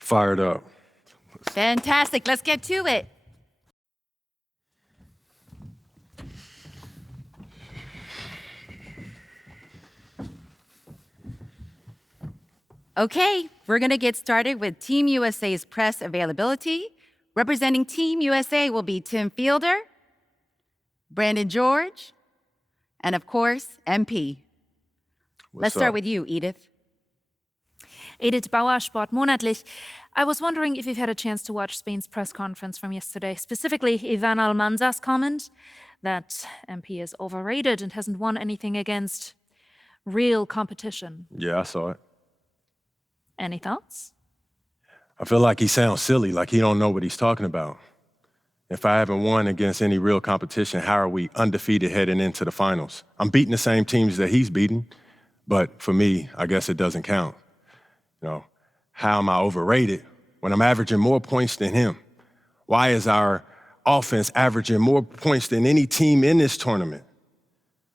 Fired up. Fantastic. Let's get to it. Okay, we're going to get started with Team USA's press availability. Representing Team USA will be Tim Fielder, Brandon George, and of course, MP. Let's start with you, Edith. Edith Bauer, Sport Monatlich. I was wondering if you've had a chance to watch Spain's press conference from yesterday, specifically Ivan Almanza's comment that MP is overrated and hasn't won anything against real competition. Yeah, I saw it. Any thoughts? I feel like he sounds silly, like he don't know what he's talking about. If I haven't won against any real competition, how are we undefeated heading into the finals? I'm beating the same teams that he's beating, but for me, I guess it doesn't count. You know, how am I overrated when I'm averaging more points than him? Why is our offense averaging more points than any team in this tournament?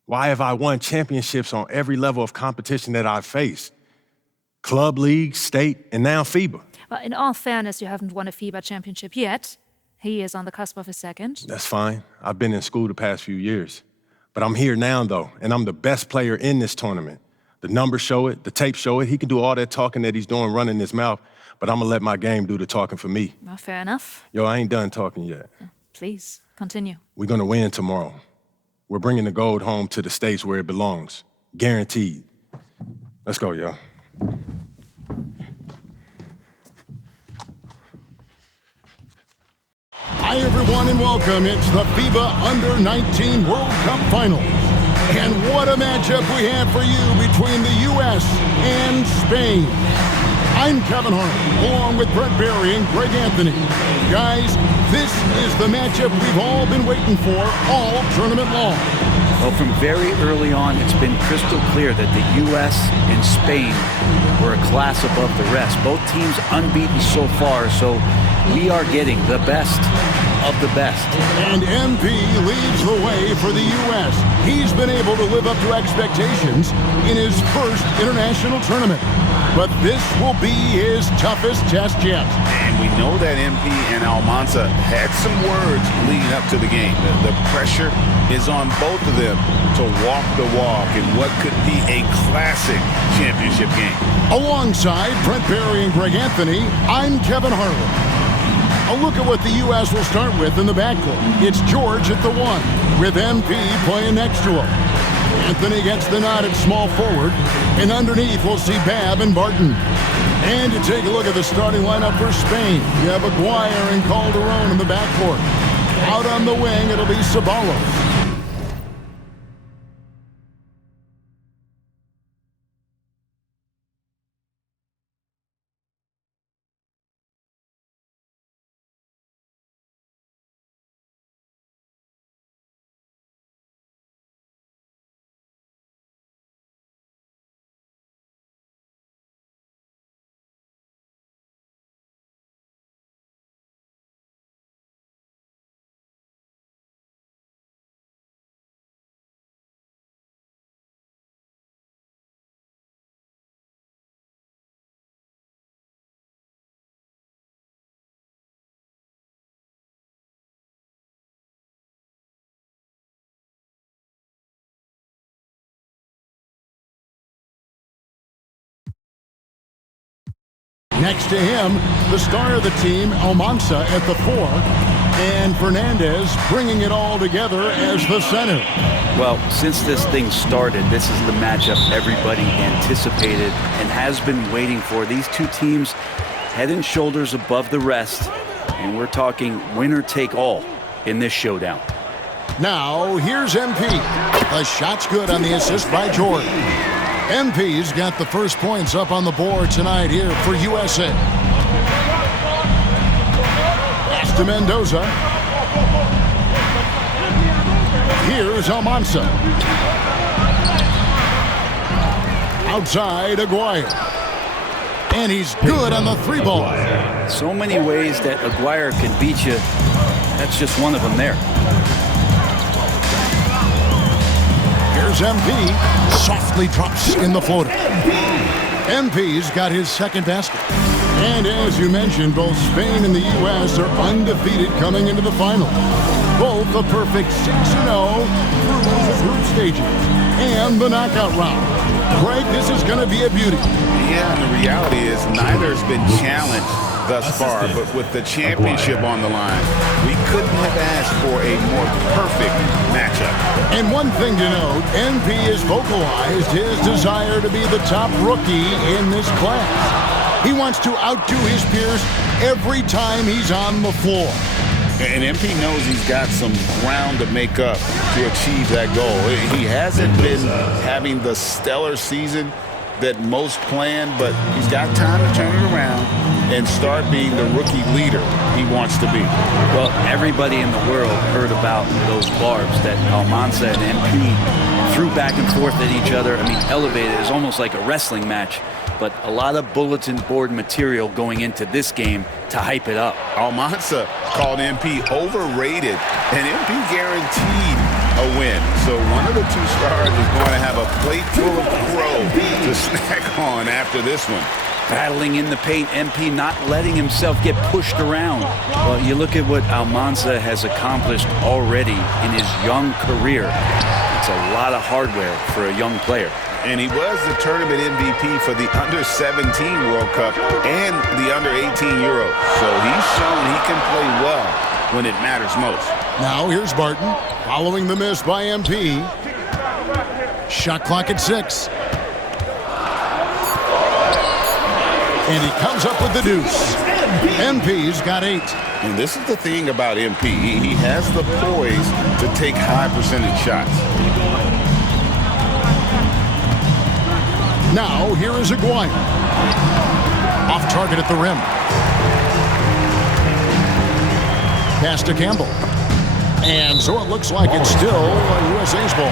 Why have I won championships on every level of competition that I've faced? Club, league, state, and now FIBA. Well, in all fairness, you haven't won a FIBA championship yet. He is on the cusp of a second. That's fine. I've been in school the past few years. But I'm here now, though, and I'm the best player in this tournament. The numbers show it, the tapes show it. He can do all that talking that he's doing, running his mouth, but I'm gonna let my game do the talking for me. Well, fair enough. Yo, I ain't done talking yet. Please, continue. We're gonna win tomorrow. We're bringing the gold home to the States where it belongs. Guaranteed. Let's go, yo. Hi, everyone, and welcome. It's the FIBA Under-19 World Cup Finals. And what a matchup we have for you between the U.S. and Spain. I'm Kevin Hart, along with Brett Barry and Greg Anthony. Guys, this is the matchup we've all been waiting for all tournament long. Well, from very early on, it's been crystal clear that the U.S. and Spain were a class above the rest. Both teams unbeaten so far, so we are getting the best of the best. And MP leads the way for the U.S. He's been able to live up to expectations in his first international tournament. But this will be his toughest test yet. And we know that MP and Almanza had some words leading up to the game. The pressure is on both of them to walk the walk in what could be a classic championship game. Alongside Brett Barry and Greg Anthony, I'm Kevin Harlan. A look at what the U.S. will start with in the backcourt. It's George at the 1, with MP playing next to him. Anthony gets the nod at small forward, and underneath we'll see Babb and Barton. And to take a look at the starting lineup for Spain, you have Aguirre and Calderon in the backcourt. Out on the wing, it'll be Ceballos. Next to him, the star of the team, Almanza at the 4, and Fernandez bringing it all together as the center. Well, since this thing started, this is the matchup everybody anticipated and has been waiting for. These two teams head and shoulders above the rest, and we're talking winner take all in this showdown. Now, here's MP. The shot's good on the assist by George. MP's got the first points up on the board tonight here for USA. Pass to Mendoza. Here's Almanza. Outside, Aguirre. And he's good on the 3-ball. So many ways that Aguirre can beat you. That's just one of them there. Here's MP. Softly drops in the floater. MP's got his second basket. And as you mentioned, both Spain and the U.S. are undefeated coming into the final. Both a perfect 6-0 through the group stages and the knockout round. Greg, this is going to be a beauty. Yeah, and the reality is neither has been challenged thus far, but with the championship on the line, we couldn't have asked for a more perfect matchup. And one thing to note, MP has vocalized his desire to be the top rookie in this class. He wants to outdo his peers every time he's on the floor. And MP knows he's got some ground to make up to achieve that goal. He hasn't been having the stellar season that most planned, but he's got time to turn it around and start being the rookie leader he wants to be. Well, everybody in the world heard about those barbs that Almanza and MP threw back and forth at each other. I mean, elevated. It was almost like a wrestling match, but a lot of bulletin board material going into this game to hype it up. Almanza called MP overrated, and MP guaranteed a win. So one of the two stars is going to have a plate full of crow to snack on after this one. Battling in the paint, MP not letting himself get pushed around. Well, you look at what Almanza has accomplished already in his young career. It's a lot of hardware for a young player. And he was the tournament MVP for the Under-17 World Cup and the Under-18 Euro. So he's shown he can play well when it matters most. Now here's Barton, following the miss by MP. Shot clock at 6. And he comes up with the deuce. MP's got 8. And this is the thing about MP. He has the poise to take high percentage shots. Now, here is Aguirre. Off target at the rim. Pass to Campbell. And so it looks like it's still USA's ball.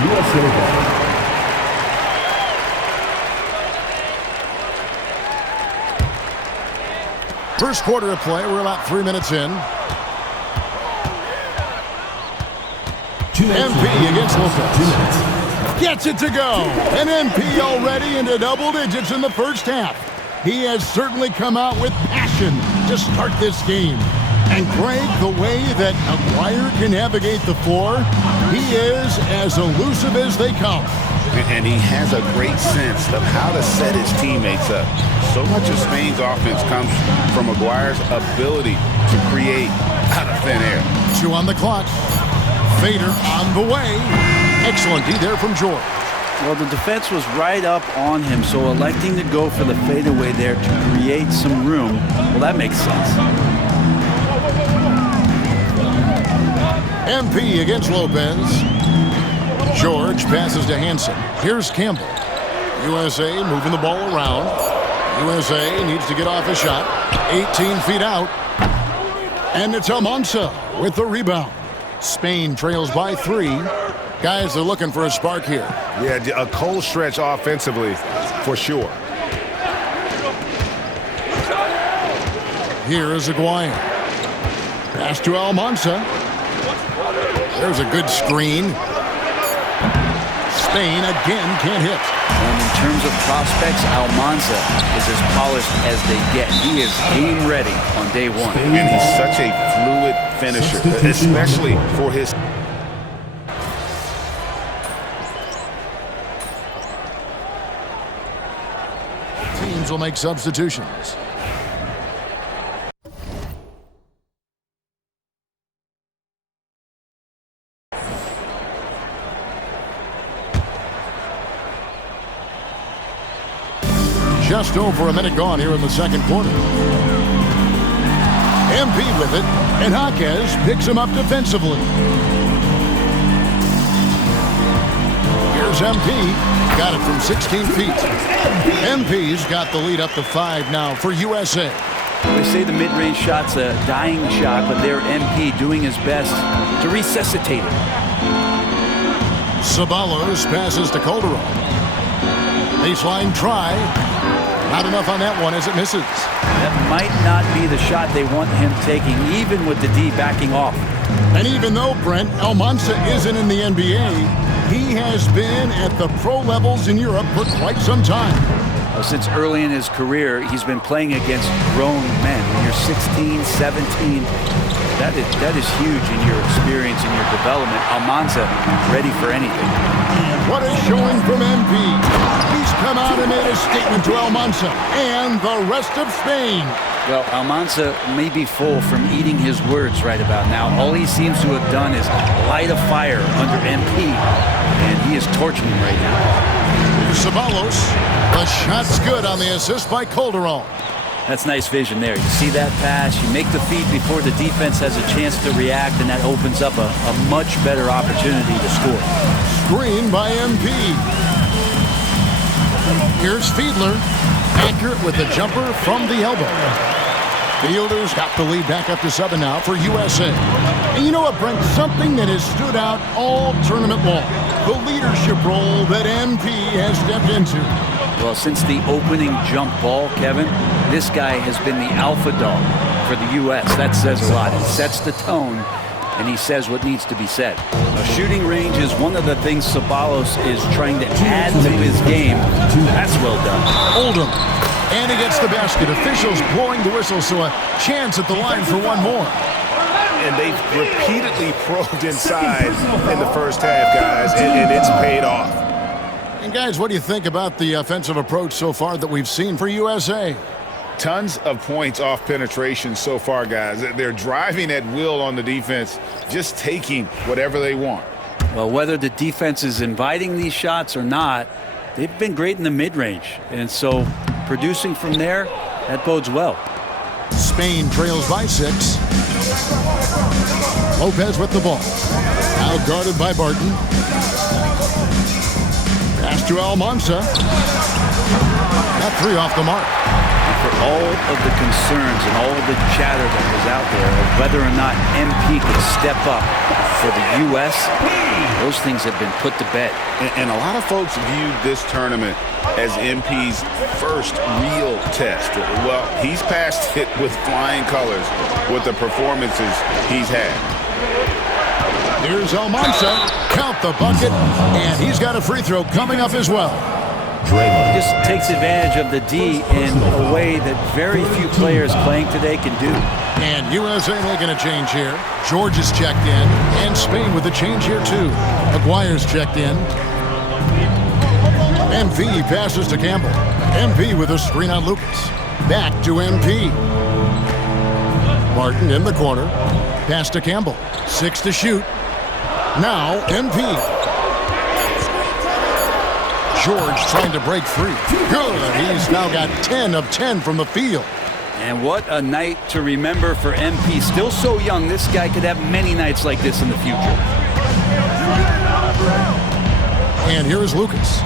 First quarter of play, we're about 3 minutes in. MP against Lopez. Gets it to go. And MP already into double digits in the first half. He has certainly come out with passion to start this game. And Greg, the way that Aguirre can navigate the floor, he is as elusive as they come. And he has a great sense of how to set his teammates up. So much of Spain's offense comes from Aguirre's ability to create out of thin air. 2 on the clock. Fader on the way. Excellent D there from George. Well, the defense was right up on him, so electing to go for the fadeaway there to create some room, well, that makes sense. MP against Lopez. George passes to Hansen. Here's Campbell. USA moving the ball around. USA needs to get off a shot. 18 feet out. And it's Almanza with the rebound. Spain trails by 3. Guys are looking for a spark here. Yeah, a cold stretch offensively for sure. Here is Aguirre. Pass to Almanza. There's a good screen. Spain again can't hit. And in terms of prospects, Almanza is as polished as they get. He is game ready on day 1. And he's such a fluid finisher, especially for his... Teams will make substitutions. Just over a minute gone here in the second quarter. MP with it, and Jaquez picks him up defensively. Here's MP. Got it from 16 feet. MP's got the lead up to 5 now for USA. They say the mid-range shot's a dying shot, but they're MP doing his best to resuscitate it. Ceballos passes to Calderon. Baseline try. Not enough on that one as it misses. That might not be the shot they want him taking, even with the D backing off. And even though, Brent, Almanza isn't in the NBA, he has been at the pro levels in Europe for quite some time. Since early in his career, he's been playing against grown men. When you're 16, 17, that is huge in your experience and your development. Almanza ready for anything. What a showing from MP. He's come out and made a statement to Almanza and the rest of Spain. Well, Almanza may be full from eating his words right about now. All he seems to have done is light a fire under MP, and he is torching him right now. Here's Ceballos. The shot's good on the assist by Calderon. That's nice vision there. You see that pass, you make the feed before the defense has a chance to react, and that opens up a much better opportunity to score. Screen by MP. Here's Fiedler. Accurate with the jumper from the elbow. Fielders got the lead back up to 7 now for USA. And you know what, Brent? Something that has stood out all tournament long. The leadership role that MP has stepped into. Well, since the opening jump ball, Kevin, this guy has been the alpha dog for the U.S. That says a lot. He sets the tone, and he says what needs to be said. Now, shooting range is one of the things Ceballos is trying to add to his game. That's well done. Oldham. And he gets the basket. Officials blowing the whistle, so a chance at the line for one more. And they've repeatedly probed inside in the first half, guys, and it's paid off. And guys, what do you think about the offensive approach so far that we've seen for USA? Tons of points off penetration so far, guys. They're driving at will on the defense, just taking whatever they want. Well, whether the defense is inviting these shots or not, they've been great in the mid-range. And so producing from there, that bodes well. Spain trails by 6. Lopez with the ball. Now guarded by Barton. Pass to Almanza. That 3 off the mark. For all of the concerns and all of the chatter that was out there of whether or not MP could step up for the U.S., those things have been put to bed. And a lot of folks viewed this tournament as MP's first real test. Well, he's passed it with flying colors with the performances he's had. Here's Almanza. Count the bucket, and he's got a free throw coming up as well. He just takes advantage of the D in a way that very few players playing today can do. And USA making a change here. George is checked in, and Spain with a change here too. Aguirre's checked in. MP passes to Campbell. MP with a screen on Lucas. Back to MP. Martin in the corner. Pass to Campbell. 6 to shoot. Now MP. George trying to break free. Good. He's now got 10 of 10 from the field. And what a night to remember for MP. Still so young, this guy could have many nights like this in the future. And here is Lucas.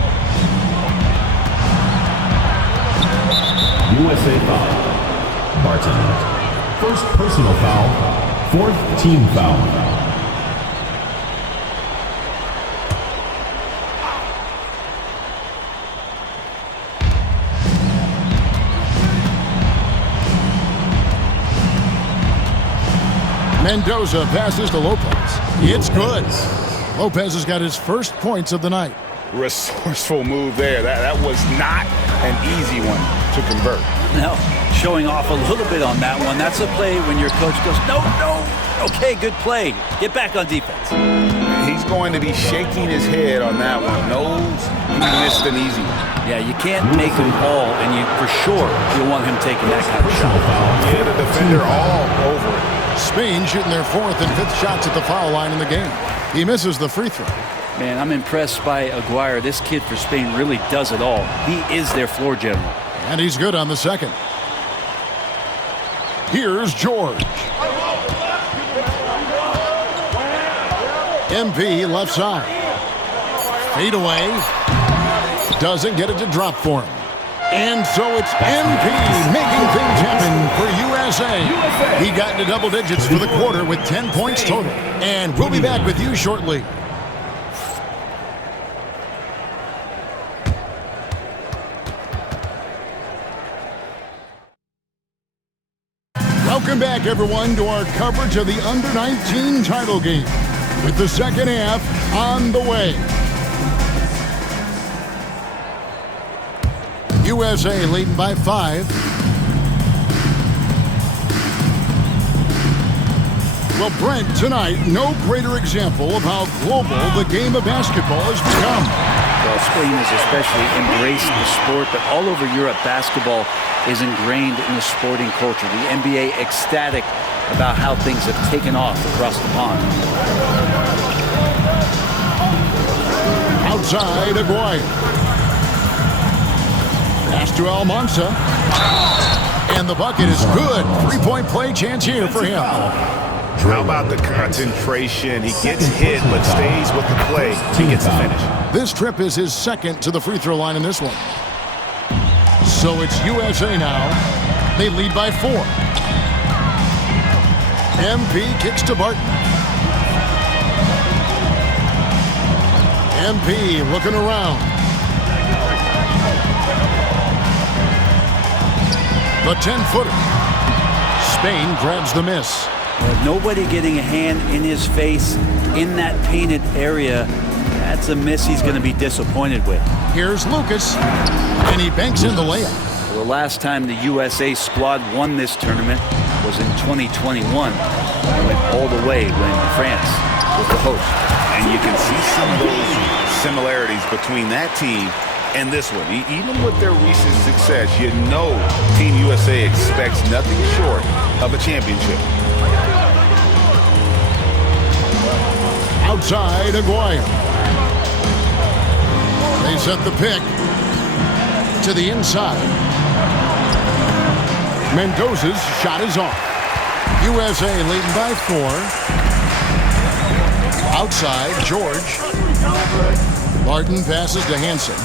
USA foul. Barton. First personal foul. Fourth team foul. Mendoza passes to Lopez. It's good. Lopez has got his first points of the night. Resourceful move there. That was not an easy one to convert. Now, showing off a little bit on that one. That's a play when your coach goes, no. Okay, good play. Get back on defense. He's going to be shaking his head on that one. Knows he missed an easy one. Yeah, you can't make him all, and you for sure you want him taking that kind of shot. Yeah, the defender all over it. Spain shooting their 4th and 5th shots at the foul line in the game. He misses the free throw. Man, I'm impressed by Aguirre. This kid for Spain really does it all. He is their floor general. And he's good on the second. Here's George. MP left side. Fade away. Doesn't get it to drop for him. And so it's MP making things happen for USA. He got into double digits for the quarter with 10 points total. And we'll be back with you shortly. Welcome back, everyone, to our coverage of the Under-19 title game, with the second half on the way. USA leading by 5. Well, Brent, tonight, no greater example of how global the game of basketball has become. Well, Spain has especially embraced the sport, but all over Europe, basketball is ingrained in the sporting culture. The NBA ecstatic about how things have taken off across the pond. Outside, Aguirre. Pass to Almanza. And the bucket is good. Three-point play chance here for him. How about the concentration? He gets hit, but stays with the play. He gets the finish. This trip is his second to the free throw line in this one. So it's USA now. They lead by 4. MP kicks to Barton. MP looking around. The 10-footer. Spain grabs the miss. Nobody getting a hand in his face in that painted area. That's a miss he's going to be disappointed with. Here's Lucas, and he banks in the layup. The last time the USA squad won this tournament was in 2021. They went all the way when France was the host. And you can see some of those similarities between that team and this one. Even with their recent success, you know Team USA expects nothing short of a championship. Outside, Aguirre. They set the pick to the inside. Mendoza's shot is off. USA leading by 4. Outside, George. Barton passes to Hansen.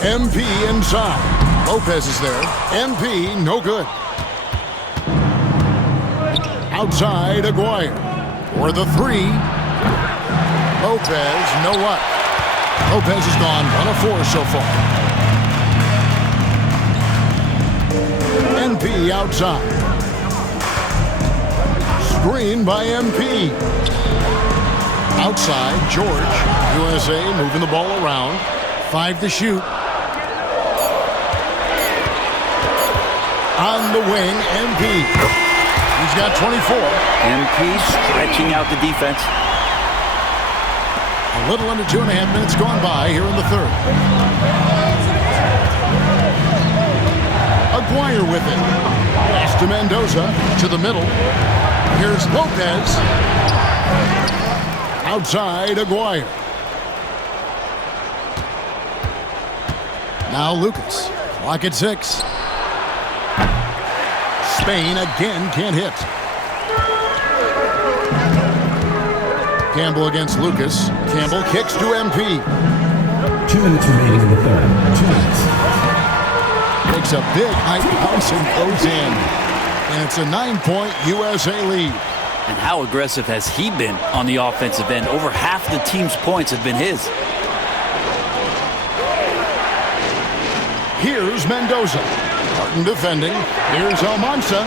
MP inside. Lopez is there. MP, no good. Outside, Aguirre. For the 3. Lopez, no luck. Lopez has gone 1 of 4 so far. MP outside. Screen by MP. Outside, George. USA moving the ball around. 5 to shoot. On the wing, MP. He's got 24. MP stretching out the defense. A little under 2.5 minutes gone by here in the third. Aguirre with it. Pass to Mendoza. To the middle. Here's Lopez. Outside, Aguirre. Now Lucas. Clock at 6. Spain again can't hit. Campbell against Lucas. Campbell kicks to MP. 2 minutes remaining in the third. 2 minutes. Makes a big high bounce and goes in. And it's a 9-point USA lead. And how aggressive has he been on the offensive end? Over half the team's points have been his. Here's Mendoza. Barton defending. Here's Almanza.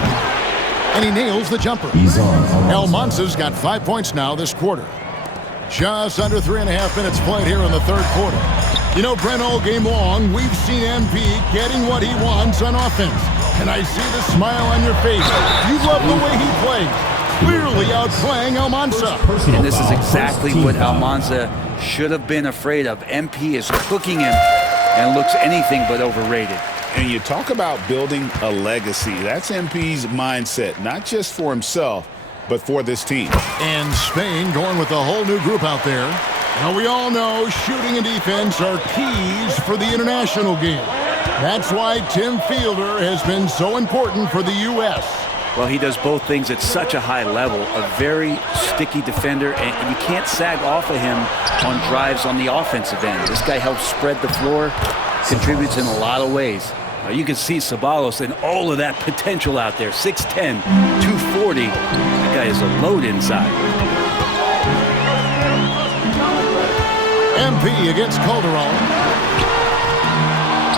And he nails the jumper. Almanza's got 5 points now this quarter. Just under 3.5 minutes played here in the third quarter. You know, Brent, all game long, we've seen MP getting what he wants on offense. And I see the smile on your face. You love the way he plays. Clearly outplaying Almanza. And this is exactly what Almanza should have been afraid of. MP is cooking him and looks anything but overrated. And you talk about building a legacy. That's MP's mindset, not just for himself, but for this team. And Spain going with a whole new group out there. Now, we all know shooting and defense are keys for the international game. That's why Tim Fielder has been so important for the U.S. Well, he does both things at such a high level. A very sticky defender, and you can't sag off of him on drives on the offensive end. This guy helps spread the floor, contributes in a lot of ways. You can see Ceballos and all of that potential out there. 6'10", 240. That guy is a load inside. MP against Calderon.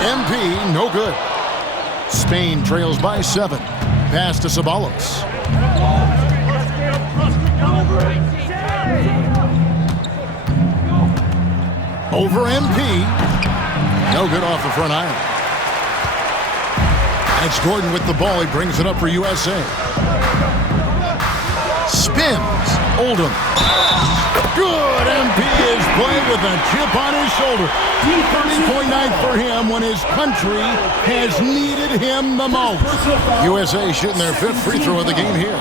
MP, no good. Spain trails by 7. Pass to Ceballos. Over MP. No good off the front iron. It's Gordon with the ball. He brings it up for USA. Spins. Oldham. Good. MP is playing with a chip on his shoulder. 30-point night for him when his country has needed him the most. USA shooting their 5th free throw of the game here.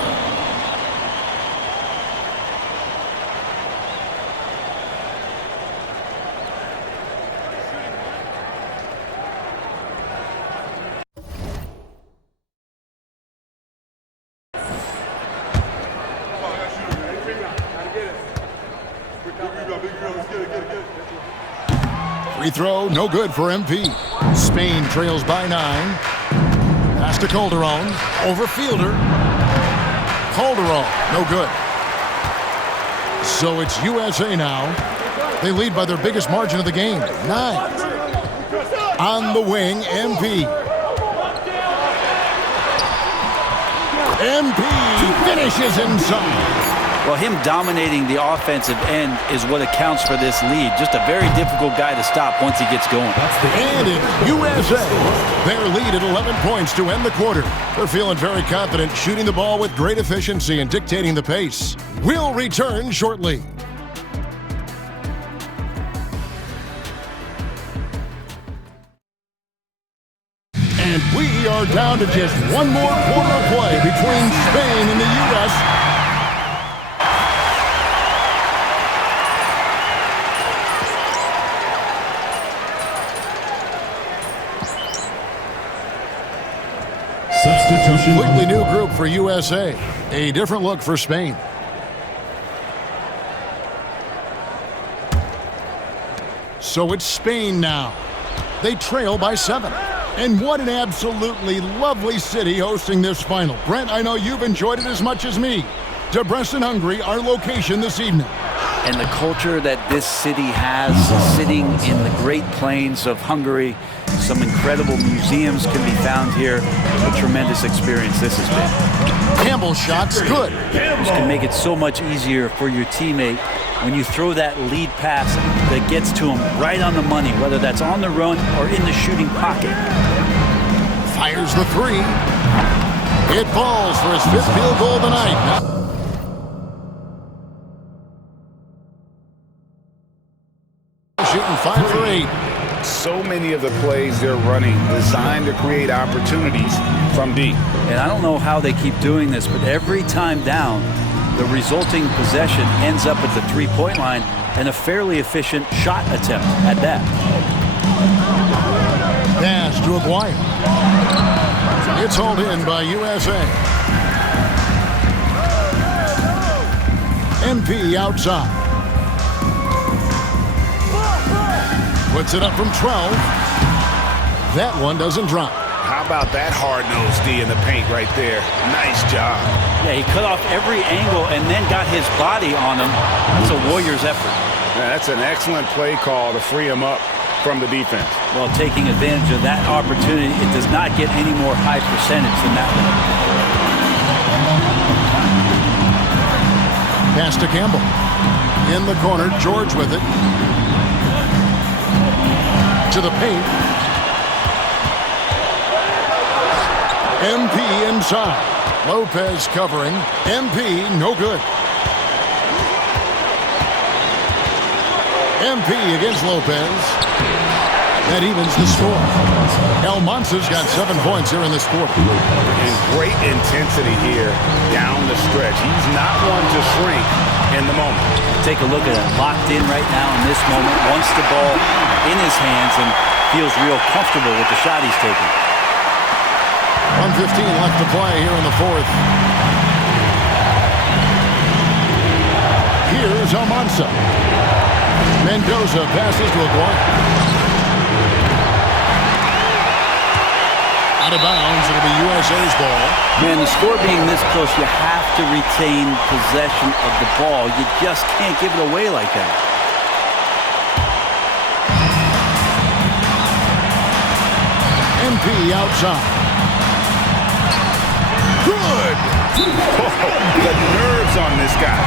Free throw, no good for MP. Spain trails by 9. Pass to Calderon. Over Fielder. Calderon, no good. So it's USA now. They lead by their biggest margin of the game, 9. On the wing, MP. MP finishes inside. Well, him dominating the offensive end is what accounts for this lead. Just a very difficult guy to stop once he gets going. And it's USA. Their lead at 11 points to end the quarter. They're feeling very confident, shooting the ball with great efficiency and dictating the pace. We'll return shortly. And we are down to just one more quarter of play between Spain and the U.S. Substitution. Completely new group for USA. A different look for Spain. So it's Spain now. They trail by 7. And what an absolutely lovely city hosting this final. Brent, I know you've enjoyed it as much as me. Debrecen, Hungary, our location this evening. And the culture that this city has, sitting in the Great Plains of Hungary. Some incredible museums can be found here. A tremendous experience this has been. Campbell's shot's good. This can make it so much easier for your teammate when you throw that lead pass that gets to him right on the money, whether that's on the run or in the shooting pocket. Fires the 3. It falls for his 5th field goal of the night. Shooting 5 for 8. So many of the plays they're running designed to create opportunities from deep. And I don't know how they keep doing this, but every time down, the resulting possession ends up at the 3-point line and a fairly efficient shot attempt at that. Pass to Aguirre. It's hauled in by USA. MP outside. Puts it up from 12. That one doesn't drop. How about that hard-nosed D in the paint right there? Nice job. Yeah, he cut off every angle and then got his body on him. That's a Warriors effort. Yeah, that's an excellent play call to free him up from the defense. Well, taking advantage of that opportunity, it does not get any more high percentage than that one. Pass to Campbell. In the corner, George with it. To the paint. MP inside. Lopez covering. MP no good. MP against Lopez. That evens the score. Almanza's got 7 points here in this quarter. And great intensity here down the stretch. He's not one to shrink in the moment. Take a look at it. Locked in right now in this moment. Wants the ball in his hands and feels real comfortable with the shot he's taking. 1:15 left to play here in the 4th. Here's Almanza. Mendoza passes to Aguirre. Out of bounds, it'll be USA's ball. Man, the score being this close, you have to retain possession of the ball. You just can't give it away like that. MP outside. good. The nerves on this guy.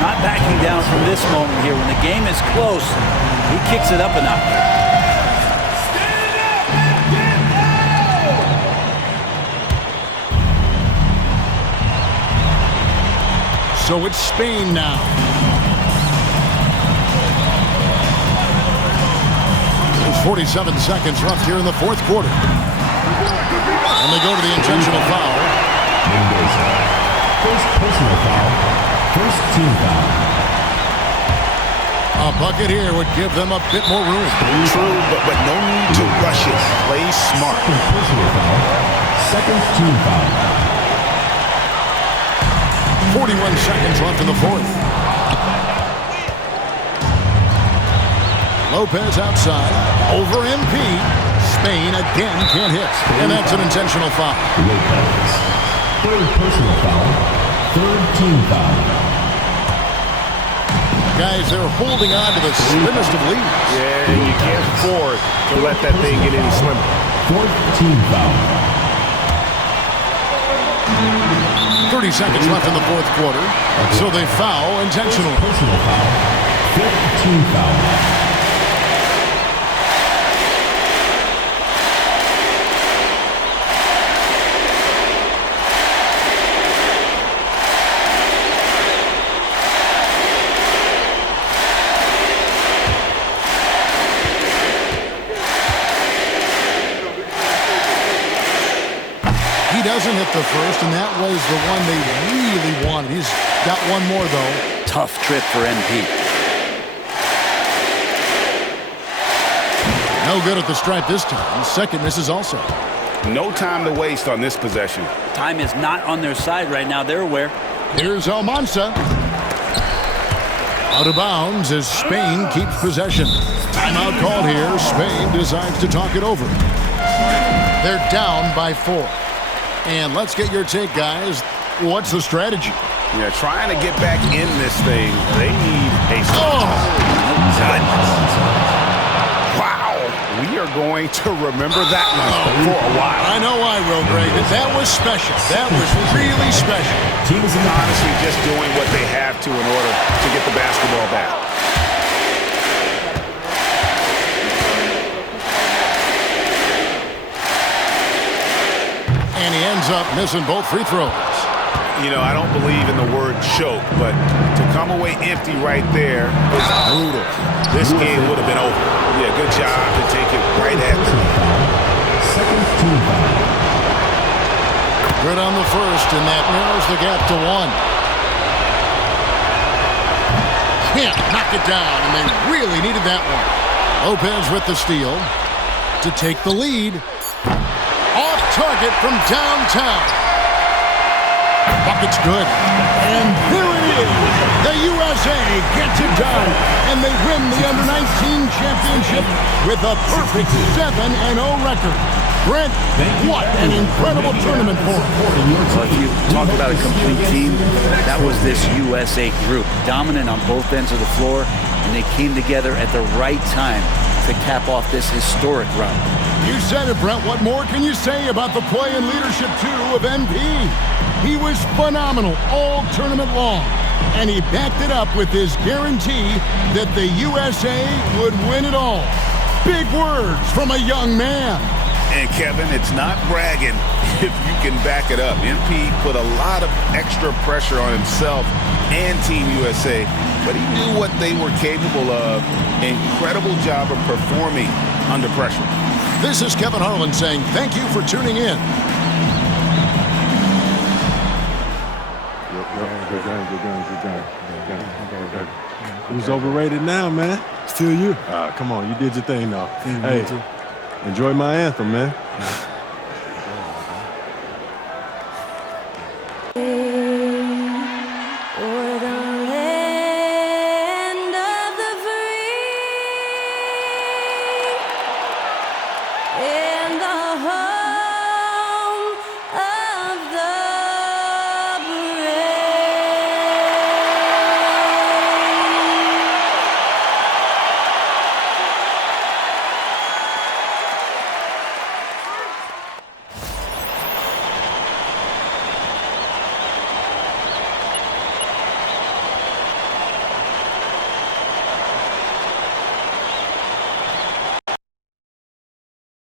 Not backing down from this moment here. When the game is close, he kicks it up a notch. So it's Spain now. There's 47 seconds left here in the fourth quarter. And they go to the intentional foul. First personal foul. First team foul. A bucket here would give them a bit more room. True, but no need to rush it. Play smart. Second personal foul. Second team foul. 41 seconds left in the fourth. Lopez outside. Over MP. Spain again can't hit. And that's an intentional foul. Lopez. Third personal foul. Third team foul. Guys, they're holding on to the slimmest of leads. Yeah, and you can't afford to let that thing get any slimmer. Fourth team foul. 30 seconds left in the fourth quarter. So they foul intentionally. Personal foul. Fifth team foul. He doesn't hit the first, and that was the one they really wanted. He's got one more, though. Tough trip for MP. No good at the stripe this time. Second misses also. No time to waste on this possession. Time is not on their side right now. They're aware. Here's Almanza. Out of bounds as Spain keeps possession. Timeout called here. Spain decides to talk it over. They're down by 4. And let's get your take, guys. What's the strategy? Yeah, trying to get back in this thing. They need a... Wow. We are going to remember that one for a while. I know I will, Greg. That was special. That was really special. Teams in the Honestly, just doing what they have to in order to get the basketball back. And he ends up missing both free throws. You know, I don't believe in the word choke, but to come away empty right there is brutal. This game would have been over. Yeah, good job to take it right at them. second team foul. Good on the first, and that narrows the gap to 1. Can't knock it down, and they really needed that one. Lopez with the steal to take the lead. Off target from downtown. Bucket's good. And there it is. The USA gets it done. And they win the Under-19 championship with a perfect 7-0 record. Brent, what an incredible tournament for them. Well, if you talk about a complete team, that was this USA group. Dominant on both ends of the floor, and they came together at the right time to cap off this historic run. You said it, Brent. What more can you say about the play and leadership, too, of MP? He was phenomenal all tournament long, and he backed it up with his guarantee that the USA would win it all. Big words from a young man. And Kevin, it's not bragging if you can back it up. MP put a lot of extra pressure on himself and Team USA, but he knew what they were capable of. Incredible job of performing under pressure. This is Kevin Harlan saying thank you for tuning in. Who's overrated now, man? Still you. Come on, you did your thing, though. Hey, enjoy my anthem, man. O'er the land of the free.